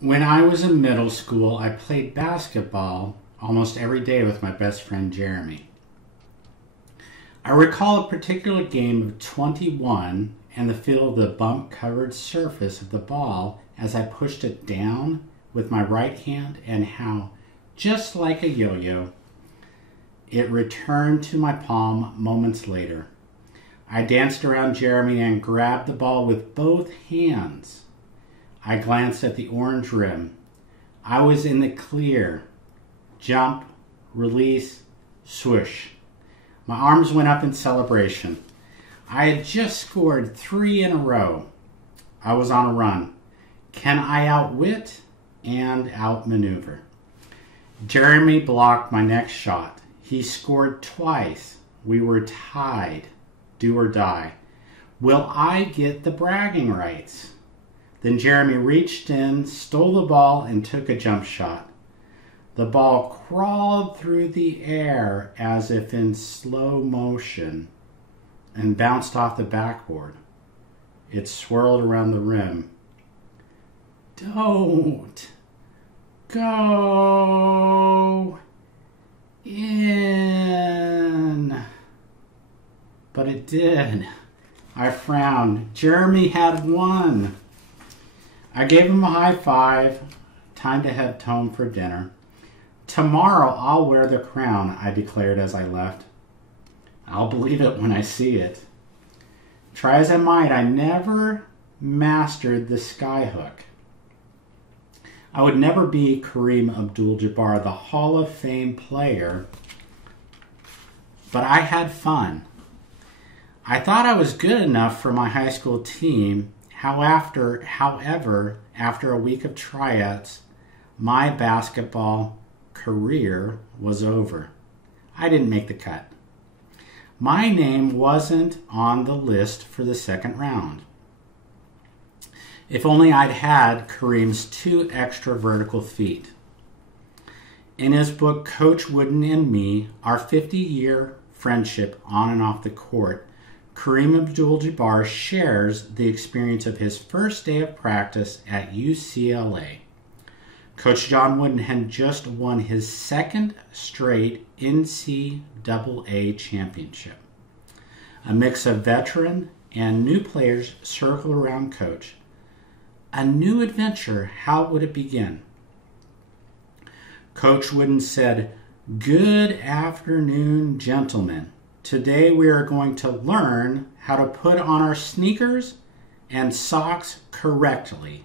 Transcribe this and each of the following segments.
When I was in middle school, I played basketball almost every day with my best friend Jeremy. I recall a particular game of 21 and the feel of the bump-covered surface of the ball as I pushed it down with my right hand and how, just like a yo-yo, it returned to my palm moments later. I danced around Jeremy and grabbed the ball with both hands. I glanced at the orange rim. I was in the clear. Jump, release, swoosh. My arms went up in celebration. I had just scored 3 in a row. I was on a run. Can I outwit and outmaneuver? Jeremy blocked my next shot. He scored twice. We were tied. Do or die. Will I get the bragging rights? Then Jeremy reached in, stole the ball, and took a jump shot. The ball crawled through the air as if in slow motion and bounced off the backboard. It swirled around the rim. Don't go in. But it did. I frowned. Jeremy had won. I gave him a high five. Time to head home for dinner. Tomorrow I'll wear the crown, I declared as I left. I'll believe it when I see it. Try as I might, I never mastered the skyhook. I would never be Kareem Abdul-Jabbar, the Hall of Fame player, but I had fun. I thought I was good enough for my high school team. However, after a week of tryouts, my basketball career was over. I didn't make the cut. My name wasn't on the list for the second round. If only I'd had Kareem's 2 extra vertical feet. In his book, Coach Wooden and Me, Our 50-Year Friendship on and Off the Court, Kareem Abdul-Jabbar shares the experience of his first day of practice at UCLA. Coach John Wooden had just won his 2nd straight NCAA championship. A mix of veteran and new players circle around Coach. A new adventure, how would it begin? Coach Wooden said, "Good afternoon, gentlemen. Today we are going to learn how to put on our sneakers and socks correctly."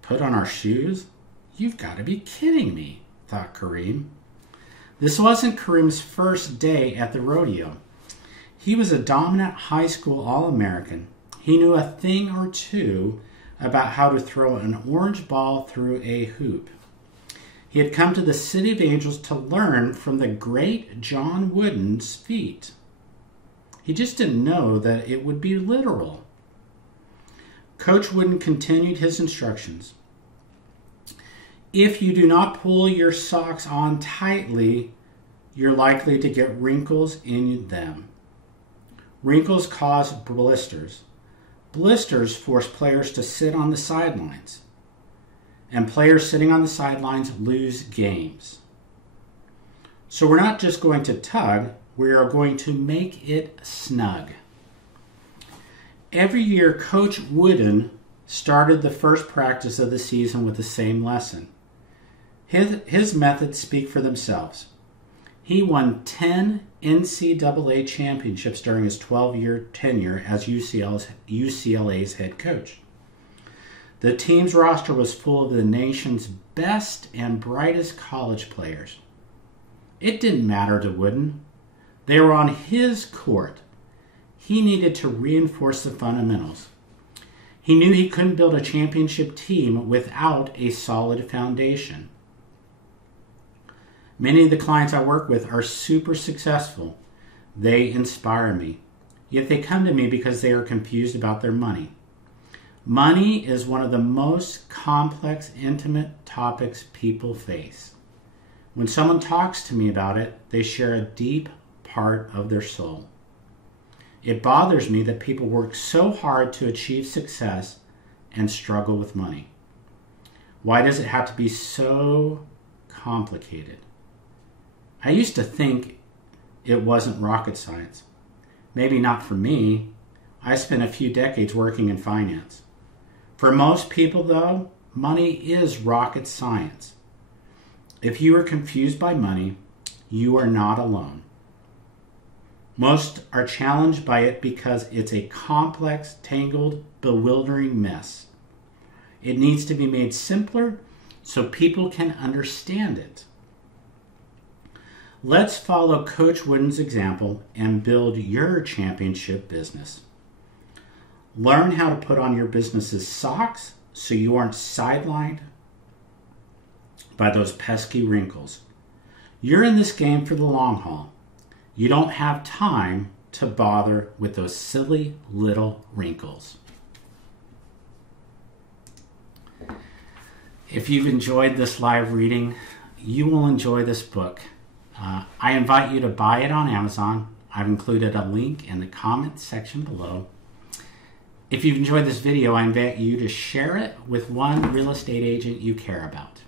Put on our shoes? You've got to be kidding me, thought Kareem. This wasn't Kareem's first day at the rodeo. He was a dominant high school All-American. He knew a thing or two about how to throw an orange ball through a hoop. He had come to the City of Angels to learn from the great John Wooden's feet. He just didn't know that it would be literal. Coach Wooden continued his instructions. If you do not pull your socks on tightly, you're likely to get wrinkles in them. Wrinkles cause blisters. Blisters force players to sit on the sidelines. And players sitting on the sidelines lose games. So we're not just going to tug, we are going to make it snug. Every year, Coach Wooden started the first practice of the season with the same lesson. His methods speak for themselves. He won 10 NCAA championships during his 12-year tenure as UCLA's head coach. The team's roster was full of the nation's best and brightest college players. It didn't matter to Wooden. They were on his court. He needed to reinforce the fundamentals. He knew he couldn't build a championship team without a solid foundation. Many of the clients I work with are super successful. They inspire me. Yet they come to me because they are confused about their money. Money is one of the most complex, intimate topics people face. When someone talks to me about it, they share a deep part of their soul. It bothers me that people work so hard to achieve success and struggle with money. Why does it have to be so complicated? I used to think it wasn't rocket science. Maybe not for me. I spent a few decades working in finance. For most people, though, money is rocket science. If you are confused by money, you are not alone. Most are challenged by it because it's a complex, tangled, bewildering mess. It needs to be made simpler so people can understand it. Let's follow Coach Wooden's example and build your championship business. Learn how to put on your business's socks so you aren't sidelined by those pesky wrinkles. You're in this game for the long haul. You don't have time to bother with those silly little wrinkles. If you've enjoyed this live reading, you will enjoy this book. I invite you to buy it on Amazon. I've included a link in the comments section below. If you've enjoyed this video, I invite you to share it with one real estate agent you care about.